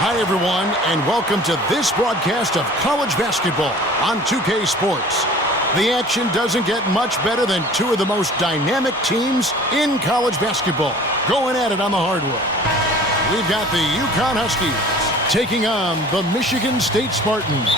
Hi, everyone, and welcome to this broadcast of college basketball on 2K Sports. The action doesn't get much better than two of the most dynamic teams in college basketball going at it on the hardwood. We've got the UConn Huskies taking on the Michigan State Spartans.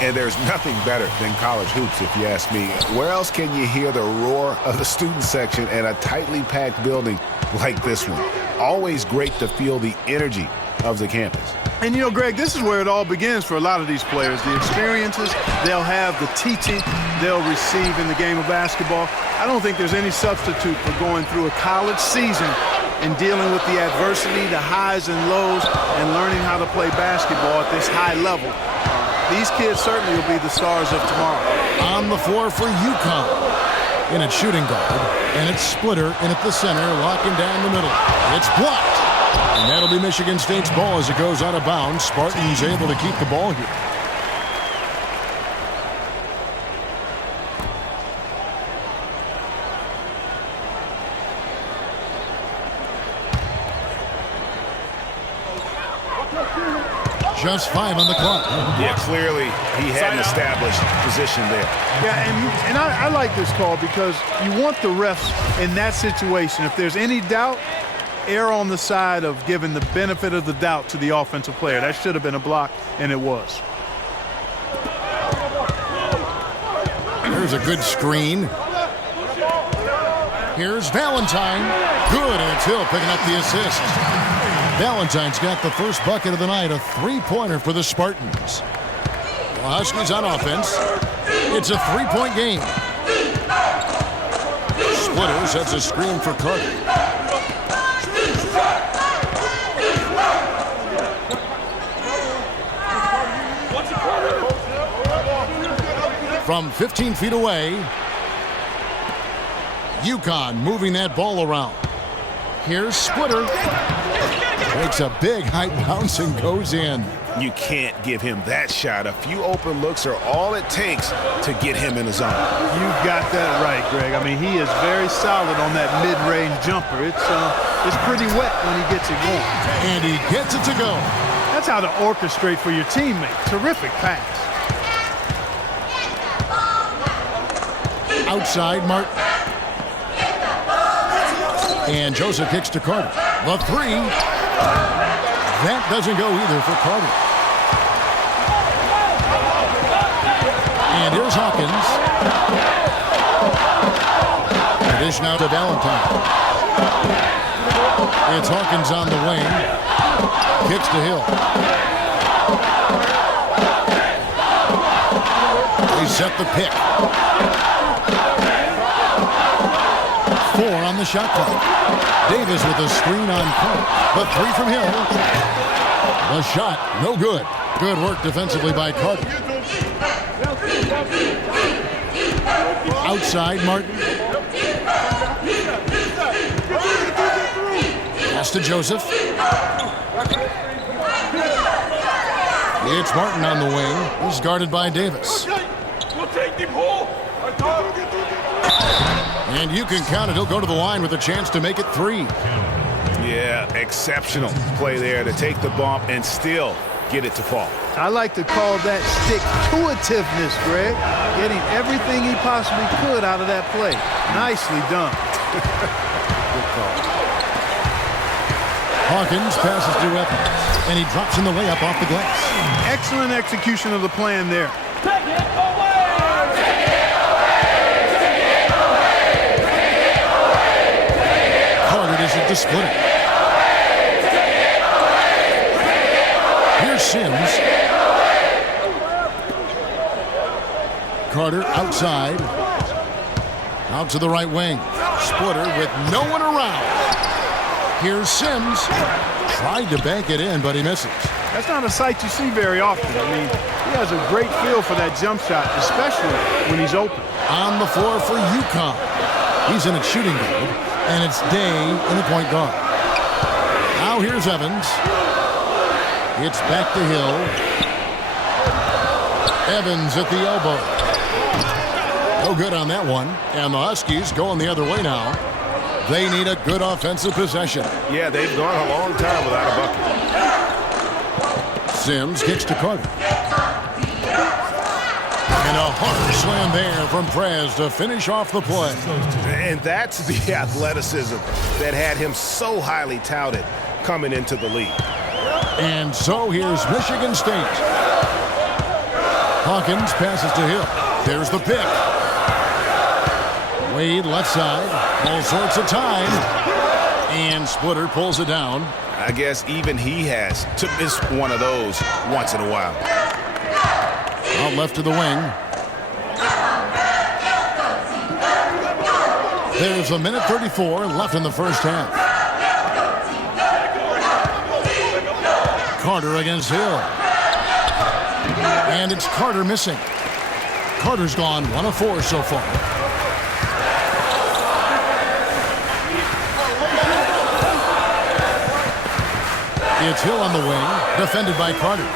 And there's nothing better than college hoops, if you ask me. Where else can you hear the roar of the student section in a tightly packed building like this one? Always great to feel the energy of the campus. And, you know, Greg, this is where it all begins for a lot of these players. The experiences they'll have, the teaching they'll receive in the game of basketball. I don't think there's any substitute for going through a college season and dealing with the adversity, the highs and lows, and learning how to play basketball at this high level. These kids certainly will be the stars of tomorrow. On the floor for UConn. In its shooting guard, and it's Splitter in at the center, locking down the middle. It's blocked. And that'll be Michigan State's ball as it goes out of bounds. Spartans able to keep the ball here. Just 5 on the clock. Yeah, clearly he had an established position there. Yeah, and I like this call because you want the refs in that situation. If there's any doubt, err on the side of giving the benefit of the doubt to the offensive player. That should have been a block, and it was. Here's a good screen. Here's Valentine. Good, and it's Hill picking up the assist. Valentine's got the first bucket of the night, a three-pointer for the Spartans. The Huskies on offense. It's a three-point game. Splitter sets a screen for Carter. From 15 feet away, UConn moving that ball around. Here's Splitter. Makes a big high bounce and goes in. You can't give him that shot. A few open looks are all it takes to get him in the zone. You got that right, Greg. I mean, he is very solid on that mid-range jumper. It's pretty wet when he gets it going. And he gets it to go. That's how to orchestrate for your teammate. Terrific pass. Outside, Martin. And Joseph kicks to Carter. The three. That doesn't go either for Carter. And here's Hawkins. The dish now to Valentine. It's Hawkins on the wing. Kicks to Hill. They set the pick. 4 on the shot clock. Davis with a screen on point. The three from Hill. The shot, no good. Good work defensively by Carter. Outside, Martin. Pass to Joseph. It's Martin on the wing. He's guarded by Davis. And you can count it. He'll go to the line with a chance to make it 3. Yeah, exceptional play there to take the bump and still get it to fall. I like to call that stick-to-itiveness, Greg. Getting everything he possibly could out of that play. Nicely done. Good call. Hawkins passes to Evans, and he drops in the layup off the glass. Excellent execution of the plan there. Take it away! To split it. Here's Sims. Carter outside. Out to the right wing. Splitter with no one around. Here's Sims. Tried to bank it in, but he misses. That's not a sight you see very often. I mean, he has a great feel for that jump shot, especially when he's open. On the floor for UConn. He's in a shooting guard. And it's Day in the point guard. Now here's Evans. It's back to Hill. Evans at the elbow. No good on that one. And the Huskies going the other way now. They need a good offensive possession. Yeah, they've gone a long time without a bucket. Sims kicks to Carter. And a hard slam there from Prez to finish off the play. And that's the athleticism that had him so highly touted coming into the league. And so here's Michigan State. Hawkins passes to Hill. There's the pick. Wade left side. All sorts of time. And Splitter pulls it down. I guess even he has to miss one of those once in a while. Out left to the wing. There's a minute 34 left in the first half. Carter against Hill. And it's Carter missing. Carter's gone 1 of 4 so far. It's Hill on the wing, defended by Carter.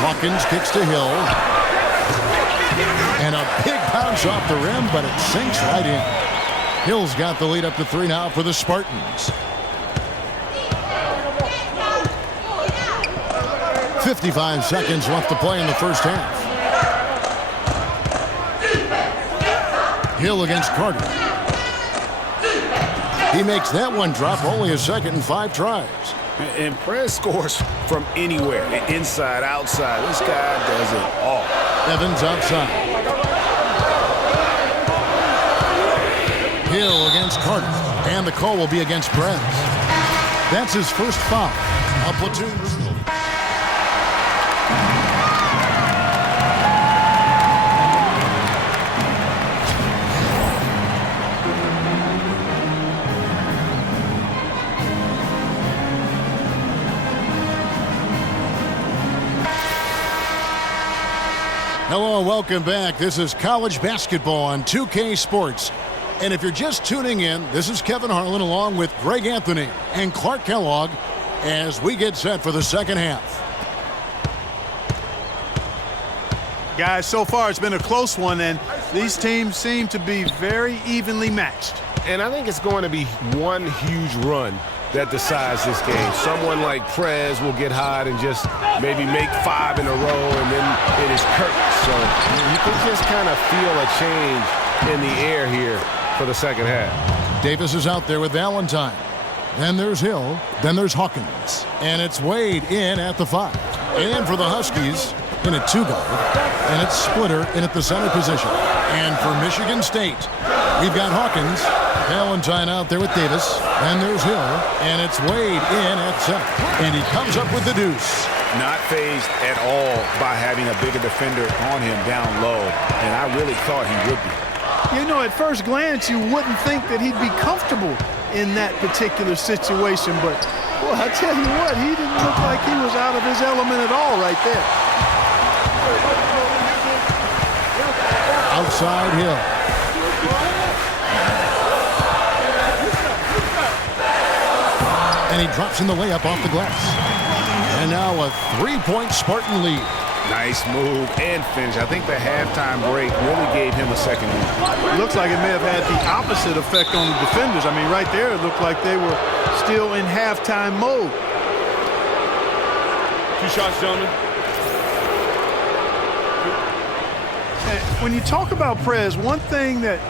Hawkins kicks to Hill. And a big bounce off the rim, but it sinks right in. Hill's got the lead up to 3 now for the Spartans. 55 seconds left to play in the first half. Hill against Carter. He makes that one drop, only a second and 5 tries. And Prez scores from anywhere, inside, outside. This guy does it all. Evans outside. Hill against Carter. And the call will be against Prez. That's his first foul. A platoon. Hello and welcome back. This is college basketball on 2K Sports. And if you're just tuning in, this is Kevin Harlan along with Greg Anthony and Clark Kellogg as we get set for the second half. Guys, so far it's been a close one, and these teams seem to be very evenly matched. And I think it's going to be one huge run that decides this game. Someone like Prez will get hot and just maybe make 5 in a row, and then it is curtains. So you can just kind of feel a change in the air here for the second half. Davis is out there with Valentine. Then there's Hill. Then there's Hawkins. And it's Wade in at the 5. And for the Huskies, in a 2-guard. And it's Splitter in at the center position. And for Michigan State, we've got Hawkins. Valentine out there with Davis. Then there's Hill. And it's Wade in at center. And he comes up with the deuce. Not fazed at all by having a bigger defender on him down low. And I really thought he would be. You know, at first glance, you wouldn't think that he'd be comfortable in that particular situation. But, well, I tell you what, he didn't look like he was out of his element at all right there. Outside Hill. And he drops in the layup off the glass. And now a 3-point Spartan lead. Nice move and finish. I think the halftime break really gave him a second lead. Looks like it may have had the opposite effect on the defenders. I mean, right there, it looked like they were still in halftime mode. 2 shots, gentlemen. When you talk about Prez, one thing that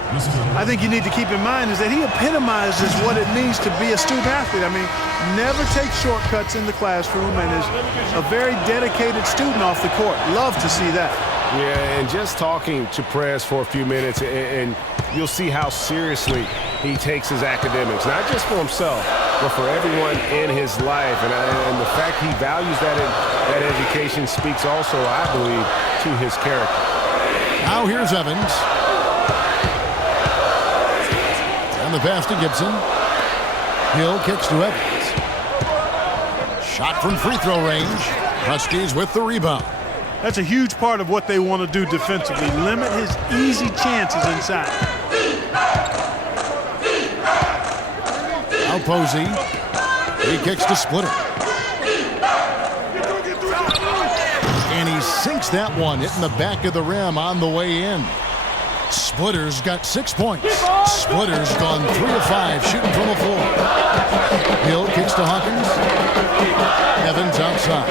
I think you need to keep in mind is that he epitomizes what it means to be a student athlete. I mean, never takes shortcuts in the classroom and is a very dedicated student off the court. Love to see that. Yeah, and just talking to Prez for a few minutes, and you'll see how seriously he takes his academics, not just for himself, but for everyone in his life. And the fact he values that education speaks also, I believe, to his character. Now here's Evans. And the pass to Gibson. Hill kicks to Evans. Shot from free throw range. Huskies with the rebound. That's a huge part of what they want to do defensively. Limit his easy chances inside. Now Posey. He kicks to Splitter. And he sinks that one, hitting the back of the rim on the way in. Splitter's got 6 points. Splitter's gone 3 of 5 shooting from the floor. Hill kicks to Hawkins. Evans outside.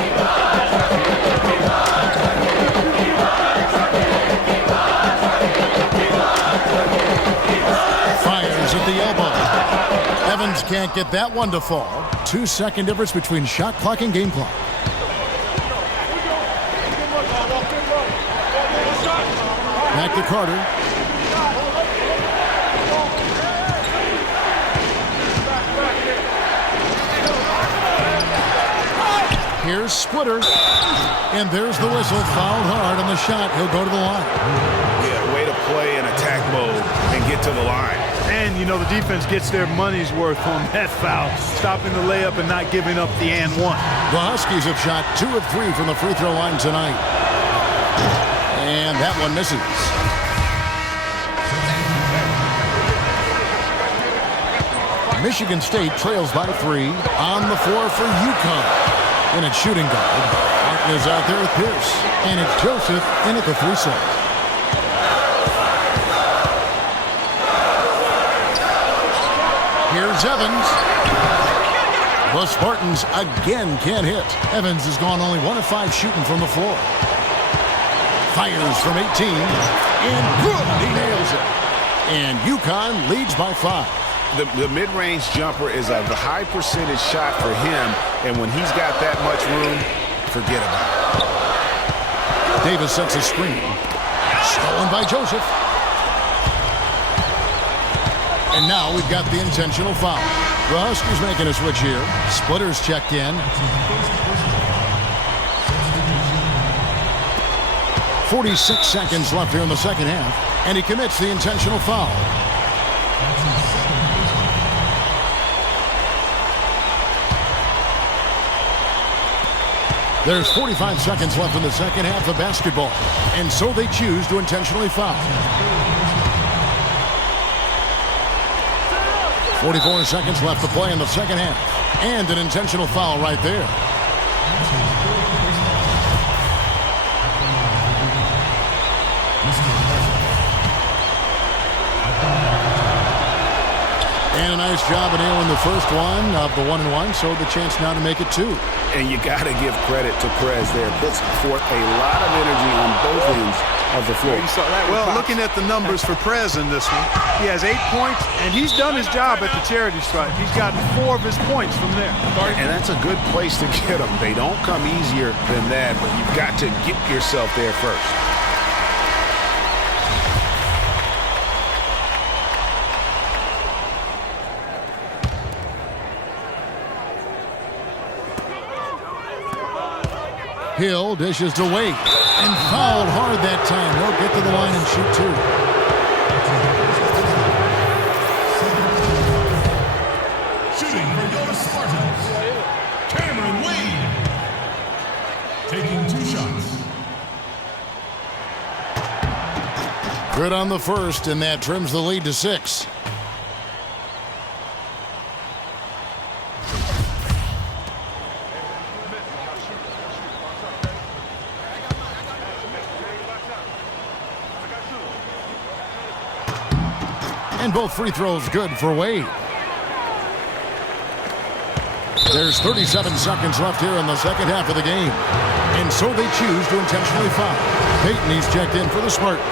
Fires at the elbow. Evans can't get that one to fall. 2-second difference between shot clock and game clock. Back to Carter. Here's Splitter. And there's the whistle. Fouled hard on the shot. He'll go to the line. Yeah, way to play in attack mode and get to the line. And, you know, the defense gets their money's worth on that foul, stopping the layup and not giving up the and one. The Huskies have shot 2 of 3 from the free throw line tonight. And that one misses. Michigan State trails by 3 on the floor for UConn. And it's shooting guard. Martin is out there with Pierce. And it's Joseph in at the 3 slot. Here's Evans. The Spartans again can't hit. Evans has gone only 1 of 5 shooting from the floor. Fires from 18. And good. He nails it. And UConn leads by 5. The mid-range jumper is a high percentage shot for him, and when he's got that much room, forget about it. Davis sets a screen. Stolen by Joseph. And now we've got the intentional foul. The Huskies making a switch here. Splitter's checked in. 46 seconds left here in the second half, and he commits the intentional foul. There's 45 seconds left in the second half of basketball, and so they choose to intentionally foul. 44 seconds left to play in the second half, and an intentional foul right there. And a nice job of nailing the first one of the 1-and-1, so the chance now to make it 2. And you got to give credit to Prez there. Puts forth a lot of energy on both ends of the floor. Well, looking at the numbers for Prez in this one, he has 8 points, and he's done his job at the charity stripe. He's gotten 4 of his points from there. And that's a good place to get them. They don't come easier than that, but you've got to get yourself there first. Hill dishes to Wade, and fouled hard that time. He'll get to the line and shoot 2. Shooting for your Spartans, Cameron Wade, taking 2 shots. Good on the first, and that trims the lead to 6. And both free throws good for Wade. There's 37 seconds left here in the second half of the game. And so they choose to intentionally foul. Peyton, he's checked in for the Spartans.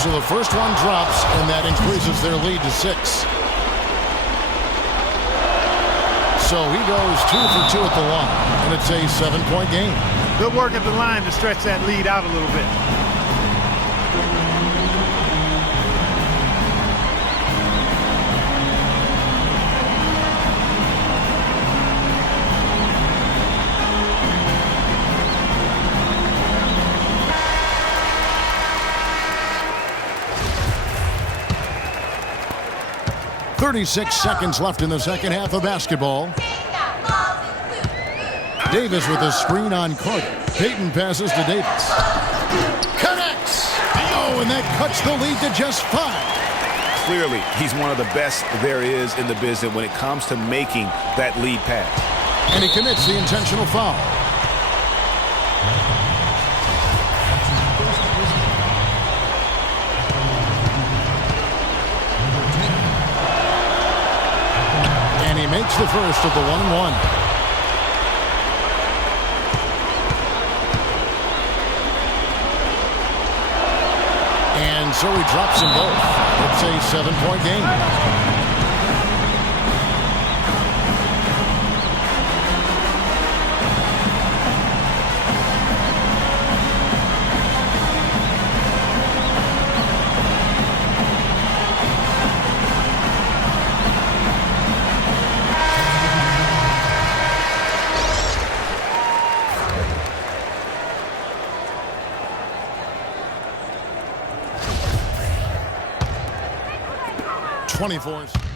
So the first one drops, and that increases their lead to 6. So he goes 2 for 2 at the line, and it's a 7-point game. Good work at the line to stretch that lead out a little bit. .36 seconds left in the second half of basketball. Davis with a screen on Carter. Peyton passes to Davis. Connects! Oh, and that cuts the lead to just 5. Clearly, he's one of the best there is in the business when it comes to making that lead pass. And he commits the intentional foul. makes the first of the 1-1. And so he drops them both. It's a 7-point game. Twenty-fours.